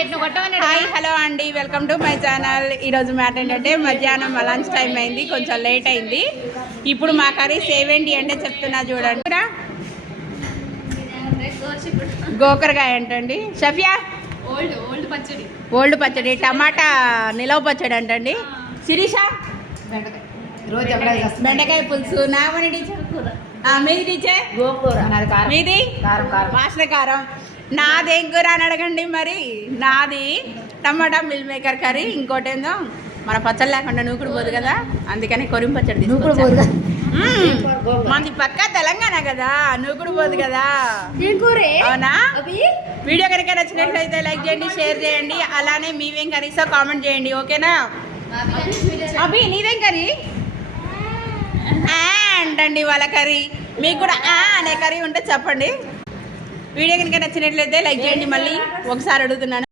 Hi hello అండి, welcome to my channel. ఈరోజు matter ఏంటంటే మధ్యాహ్నం లంచ్ టైం అయింది, కొంచెం లేట్ అయింది. ఇప్పుడు మా కర్రీస్ ఏవేంటి అంటే చెప్తున్నా చూడండి. గోకరకాయ అంటండి, షఫియా ఓల్డ్ పచ్చడి, టమాటా నిలవ పచ్చడి అంటండి, శిరీష బెండకాయ పులుసు, నాగమణి టీచర్ మీది టీచర్ మీది వాసన కారం, నాదేం కూర అని అడగండి. మరి నాది టమాటా మిల్ మేకర్ కర్రీ. ఇంకోటేందో మన పచ్చడి లేకుండా నూకుడు పోదు కదా, అందుకని కొరిం పచ్చడి తీసుకొచ్చాను. మనది పక్కా తెలంగాణ కదా, నూకుడు పోదు కదా. అవునా? వీడియో కనుక నచ్చినట్లయితే లైక్ చేయండి, షేర్ చేయండి. అలానే మీవేం కర్రీసో కామెంట్ చేయండి, ఓకేనా? అభి నీదేం కర్రీ అంటండి వాళ్ళ కర్రీ. మీకు కూడా అనే కర్రీ ఉంటే చెప్పండి. వీడియో కనుక నచ్చినట్లయితే లైక్ చేయండి. మళ్ళీ ఒకసారి అడుగుతున్నాను.